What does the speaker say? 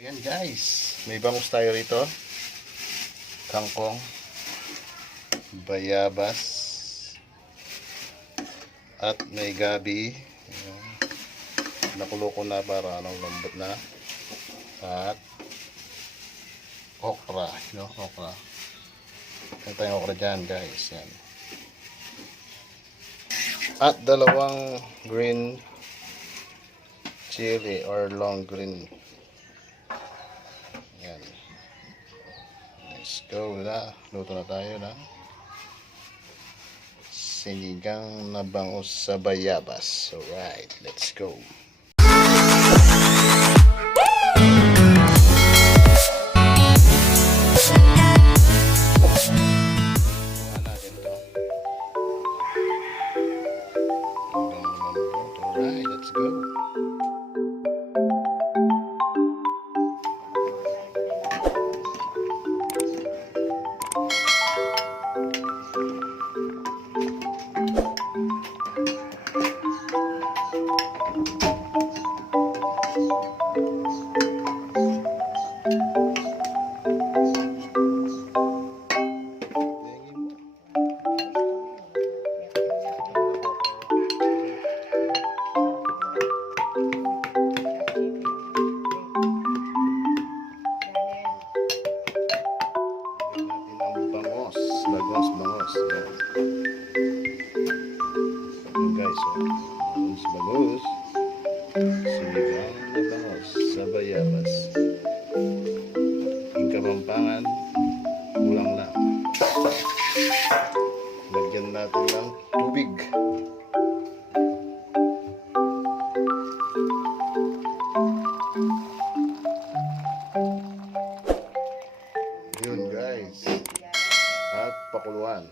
Ayan guys, may bangus tayo rito. Kangkong, bayabas, at may gabi. Ayan. Nakulo ko na para lambot na. At okra, okra. Ito tayong okra dyan guys. Yan. At dalawang green chili or long green. Yan. Let's go na. Luto na tayo na. Sinigang na bangus sa bayabas. Alright, let's go. Alright, let's go. Bangus. Yan. Yan guys. Bangus. Sinigang na bangus sa bayabas. Kapampangan. Bulanglang. Lagyan natin ng tubig. Yun guys. At pakuluan.